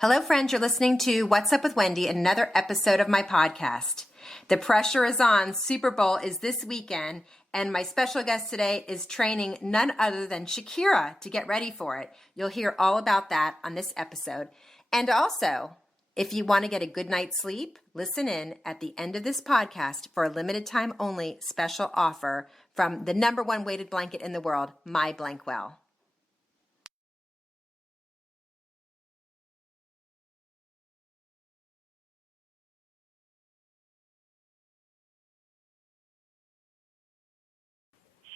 Hello, friends. You're listening to What's Up with Wendy, another episode of my podcast. The pressure is on. Super Bowl is this weekend, and my special guest today is training none other than Shakira to get ready for it. You'll hear all about that on this episode. And also, if you want to get a good night's sleep, listen in at the end of this podcast for a limited time only special offer from the number one weighted blanket in the world, My Blankwell.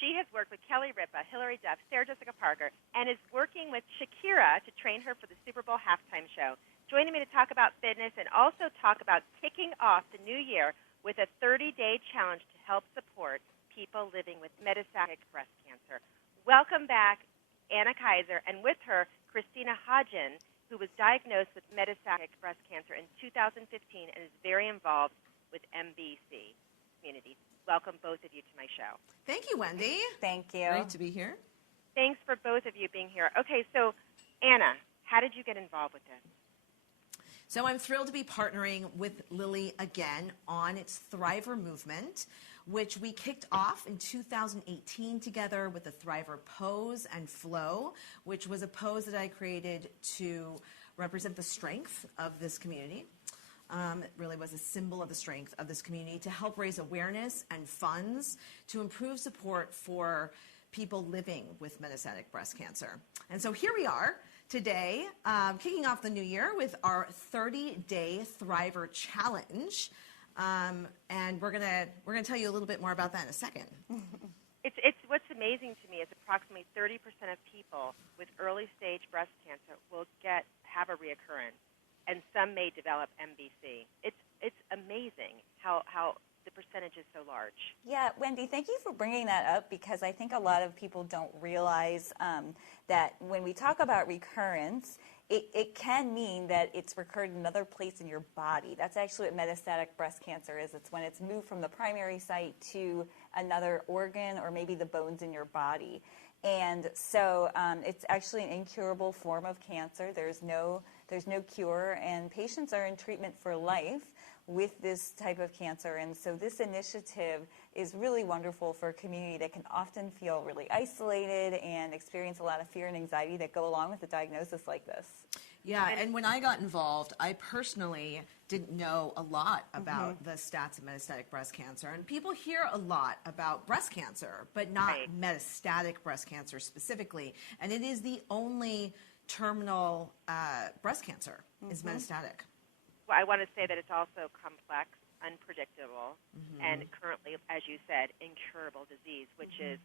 She has worked with Kelly Ripa, Hilary Duff, Sarah Jessica Parker, and is working with Shakira to train her for the Super Bowl halftime show. Joining me to talk about fitness and also talk about kicking off the new year with a 30-day challenge to help support people living with metastatic breast cancer. Welcome back, Anna Kaiser, and with her, Christina Hodgen, who was diagnosed with metastatic breast cancer in 2015 and is very involved with MBC community. Welcome, both of you, to my show. Thank you, Wendy. Thank you. Great to be here. Thanks for both of you being here. Okay, so Anna, how did you get involved with this? So I'm thrilled to be partnering with Lily again on its Thriver movement, which we kicked off in 2018 together with the Thriver pose and flow, which was a pose that I created to represent the strength of this community. It really was a symbol of the strength of this community to help raise awareness and funds to improve support for people living with metastatic breast cancer. And so here we are today, kicking off the new year with our 30-day Thriver challenge. And we're gonna tell you a little bit more about that in a second. It's what's amazing to me is approximately 30% of people with early stage breast cancer will have a reoccurrence, and some may develop MBC. It's amazing how the percentage is so large. Yeah, Wendy, thank you for bringing that up, because I think a lot of people don't realize that when we talk about recurrence, it can mean that it's recurred in another place in your body. That's actually what metastatic breast cancer is. It's when it's moved from the primary site to another organ or maybe the bones in your body. And so it's actually an incurable form of cancer. There's no cure, and patients are in treatment for life with this type of cancer. And so this initiative is really wonderful for a community that can often feel really isolated and experience a lot of fear and anxiety that go along with a diagnosis like this. Yeah, and when I got involved, I personally didn't know a lot about the stats of metastatic breast cancer. And people hear a lot about breast cancer, but not metastatic breast cancer specifically. And it is the only terminal breast cancer is metastatic. Well, I want to say that it's also complex, unpredictable, and currently, as you said, incurable disease, which is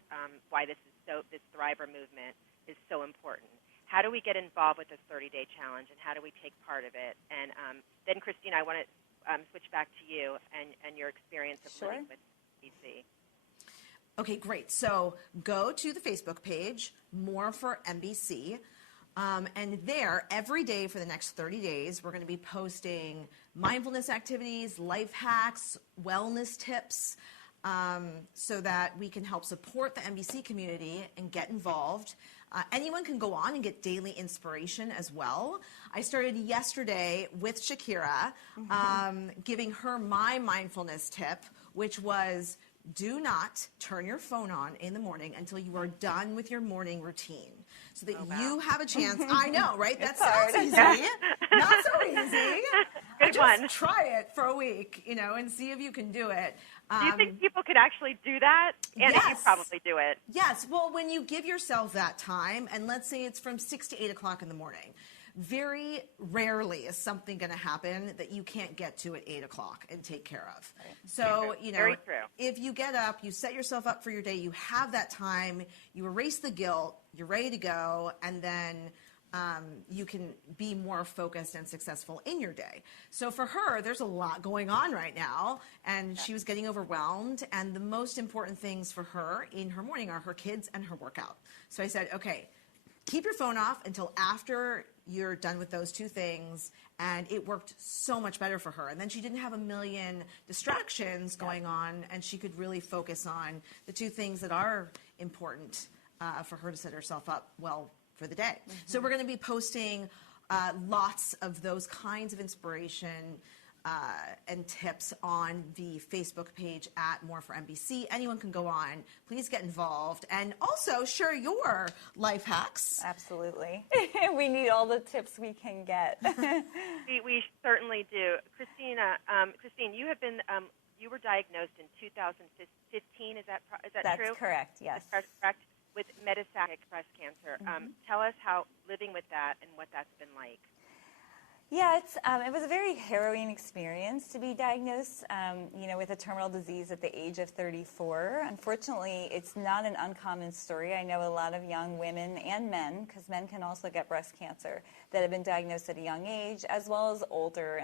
why this Thriver movement is so important. How do we get involved with this 30-day challenge, and how do we take part of it? And then, Christina, I want to switch back to you and your experience of living with MBC. Okay, great. So go to the Facebook page, More for MBC. And there, every day for the next 30 days, we're going to be posting mindfulness activities, life hacks, wellness tips, so that we can help support the MBC community and get involved. Anyone can go on and get daily inspiration as well. I started yesterday with Shakira, giving her my mindfulness tip, which was do not turn your phone on in the morning until you are done with your morning routine, so that you have a chance. I know, right? That sounds easy. Not so easy. Good one. Just try it for a week, and see if you can do it. Do you think people could actually do that? And yes. You probably do it. Yes. Well, when you give yourself that time, and let's say it's from 6 to 8 o'clock in the morning, very rarely is something going to happen that you can't get to at 8 o'clock and take care of. Right. So, Very true. If you get up, you set yourself up for your day, you have that time, you erase the guilt, you're ready to go, and then you can be more focused and successful in your day. So for her, there's a lot going on right now, and she was getting overwhelmed, and the most important things for her in her morning are her kids and her workout. So I said, okay, keep your phone off until after you're done with those two things, and it worked so much better for her. And then she didn't have a million distractions going on, and she could really focus on the two things that are important for her to set herself up well for the day. So we're going to be posting lots of those kinds of inspiration and tips on the Facebook page at More for NBC. Anyone can go on. Please get involved and also share your life hacks. Absolutely. We need all the tips we can get. We certainly do. Christine, you have been you were diagnosed in 2015. Is that That's true? That's correct. Yes. That's correct. With metastatic breast cancer. Tell us how living with that and what that's been like. Yeah, it was a very harrowing experience to be diagnosed, with a terminal disease at the age of 34. Unfortunately, it's not an uncommon story. I know a lot of young women and men, because men can also get breast cancer, that have been diagnosed at a young age, as well as older,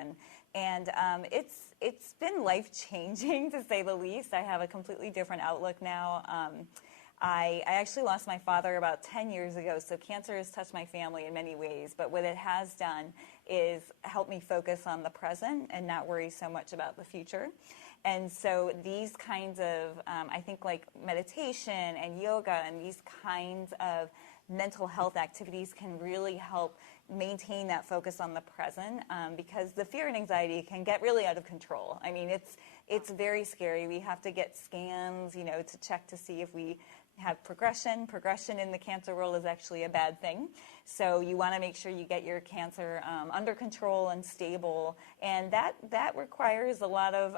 and it's been life-changing, to say the least. I have a completely different outlook now. I actually lost my father about 10 years ago, so cancer has touched my family in many ways. But what it has done is help me focus on the present and not worry so much about the future. And so these kinds of, I think, like meditation and yoga and these kinds of mental health activities can really help maintain that focus on the present, because the fear and anxiety can get really out of control. I mean, it's very scary. We have to get scans, to check to see if we have progression. Progression in the cancer world is actually a bad thing. So you want to make sure you get your cancer under control and stable, and that requires a lot of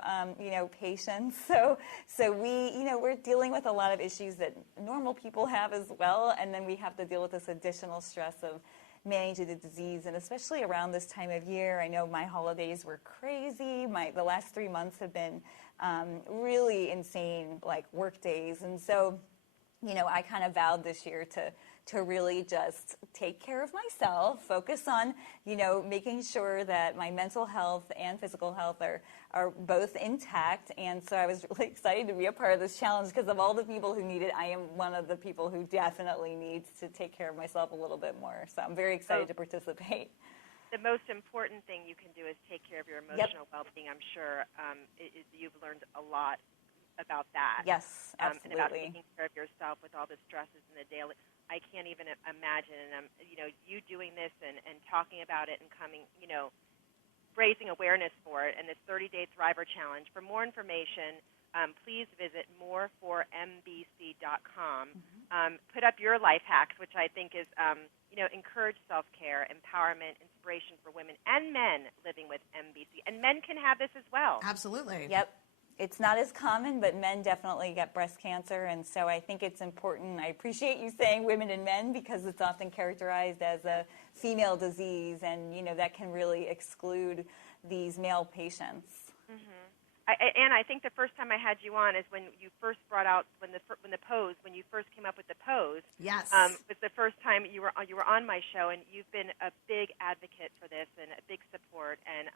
patience. So we're dealing with a lot of issues that normal people have as well, and then we have to deal with this additional stress of managing the disease, and especially around this time of year. I know my holidays were crazy. The last 3 months have been really insane, like work days, and so I kind of vowed this year to really just take care of myself, focus on, making sure that my mental health and physical health are both intact. And so I was really excited to be a part of this challenge, because of all the people who need it, I am one of the people who definitely needs to take care of myself a little bit more. So I'm very excited to participate. The most important thing you can do is take care of your emotional well-being. I'm sure you've learned a lot about that. Yes, absolutely. And about taking care of yourself with all the stresses in the daily. I can't even imagine. And you doing this and talking about it and coming, raising awareness for it, and this 30-day Thriver Challenge. For more information, please visit moreformbc.com. Put up your life hacks, which I think is, encourage self-care, empowerment, inspiration for women and men living with MBC. And men can have this as well. Absolutely. Yep. It's not as common, but men definitely get breast cancer, and so I think it's important. I appreciate you saying women and men, because it's often characterized as a female disease, and that can really exclude these male patients. Anna, I think the first time I had you on is when you first brought out when you first came up with the pose. Yes, it was the first time you were on my show, and you've been a big advocate for this and a big support, and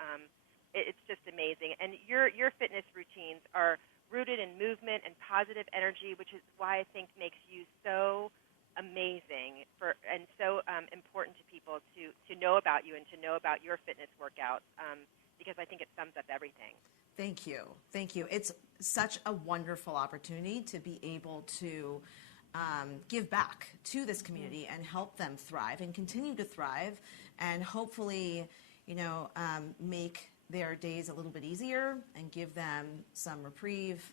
it's just amazing. And your fitness routines are rooted in movement and positive energy, which is why I think makes you so amazing and so important to people to know about you and to know about your fitness workouts, because I think it sums up everything. Thank you. It's such a wonderful opportunity to be able to give back to this community and help them thrive and continue to thrive, and hopefully, make their days a little bit easier and give them some reprieve,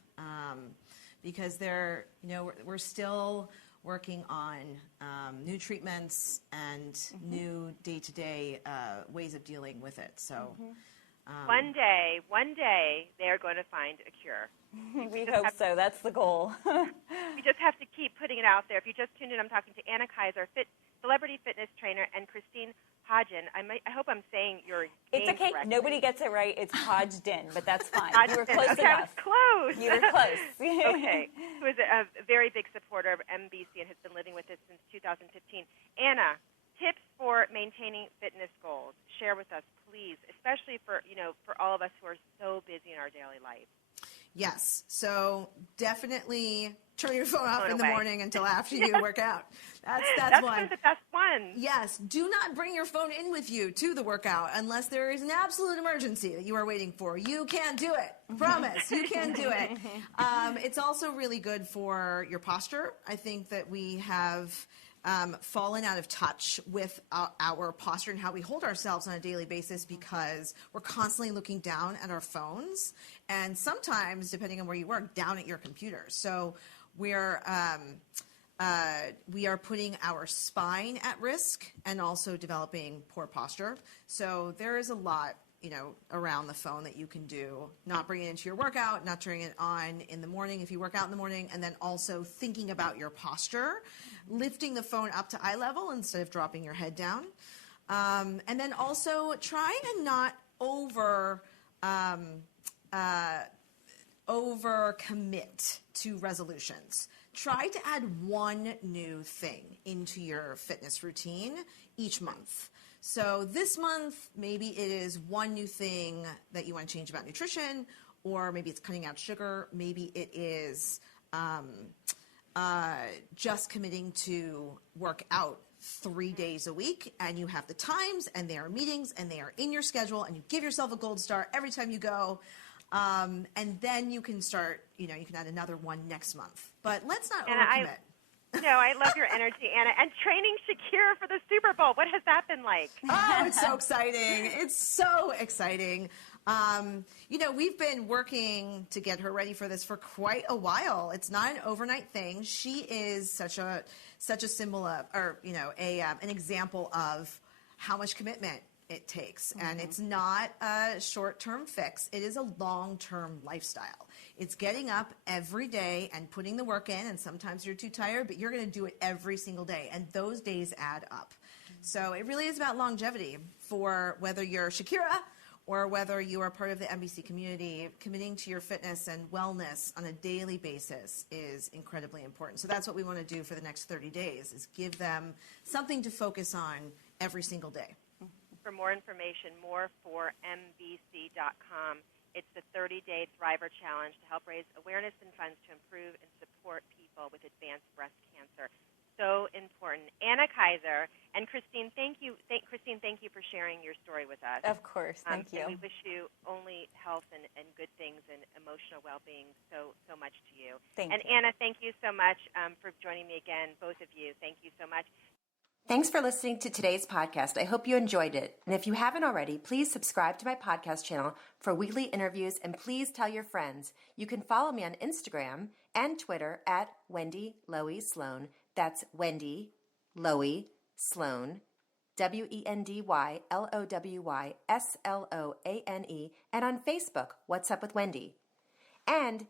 because we're still working on new treatments and new day-to-day ways of dealing with it. So one day they are going to find a cure. We hope so. That's the goal. We just have to keep putting it out there. If you just tuned in, I'm talking to Anna Kaiser, celebrity fitness trainer, and Christine Hodgin. I hope I'm saying your name It's okay. correctly. Nobody gets it right. It's Hodgdon, but that's fine. You were close okay, enough. I was close. You were close. Okay. Who is a very big supporter of MBC and has been living with this since 2015. Anna, tips for maintaining fitness goals. Share with us, please, especially for all of us who are so busy in our daily life. yes, so definitely turn your phone off Phone in the away. morning until after you work out. That's That's one. one of the best ones. Yes, do not bring your phone in with you to the workout unless there is an absolute emergency that you are waiting for. You can do it. Promise, you can do it. It's also really good for your posture. I think that we have fallen out of touch with our posture and how we hold ourselves on a daily basis because we're constantly looking down at our phones and sometimes, depending on where you work, down at your computer. So we are putting our spine at risk and also developing poor posture. So there is a lot, around the phone that you can do, not bringing it into your workout, not turning it on in the morning if you work out in the morning, and then also thinking about your posture, lifting the phone up to eye level instead of dropping your head down. And then also trying and not over commit to resolutions. Try to add one new thing into your fitness routine each month. So this month, maybe it is one new thing that you want to change about nutrition, or maybe it's cutting out sugar. Maybe it is just committing to work out 3 days a week, and you have the times, and there are meetings, and they are in your schedule, and you give yourself a gold star every time you go. And then you can start, you can add another one next month. But let's not overcommit. No, I love your energy, Anna. And training Shakira for the Super Bowl, what has that been like? Oh, it's so exciting. It's so exciting. We've been working to get her ready for this for quite a while. It's not an overnight thing. She is such a symbol of, an example of how much commitment it takes. Mm-hmm. And it's not a short-term fix. It is a long-term lifestyle. It's getting up every day and putting the work in, and sometimes you're too tired, but you're going to do it every single day, and those days add up. Mm-hmm. So it really is about longevity for whether you're Shakira or whether you are part of the NBC community. Committing to your fitness and wellness on a daily basis is incredibly important. So that's what we want to do for the next 30 days, is give them something to focus on every single day. For more information, more4mbc.com. It's the 30-day Thriver Challenge to help raise awareness and funds to improve and support people with advanced breast cancer. So important. Anna Kaiser and Christine, thank you. Christine, thank you for sharing your story with us. Of course, thank you. And we wish you only health and good things and emotional well-being so much to you. Thank you. Anna, thank you so much for joining me again, both of you. Thank you so much. Thanks for listening to today's podcast. I hope you enjoyed it. And if you haven't already, please subscribe to my podcast channel for weekly interviews, and please tell your friends. You can follow me on Instagram and Twitter at Wendy Lowy Sloan. That's Wendy Lowy Sloan, WendyLowySloane, and on Facebook, What's Up with Wendy. And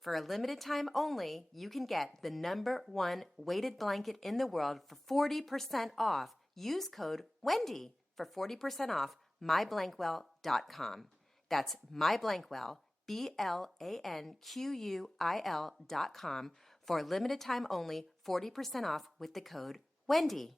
for a limited time only, you can get the #1 weighted blanket in the world for 40% off. Use code WENDY for 40% off myblankwell.com. That's myblankwell, BLANQUIL.com for a limited time only, 40% off with the code WENDY.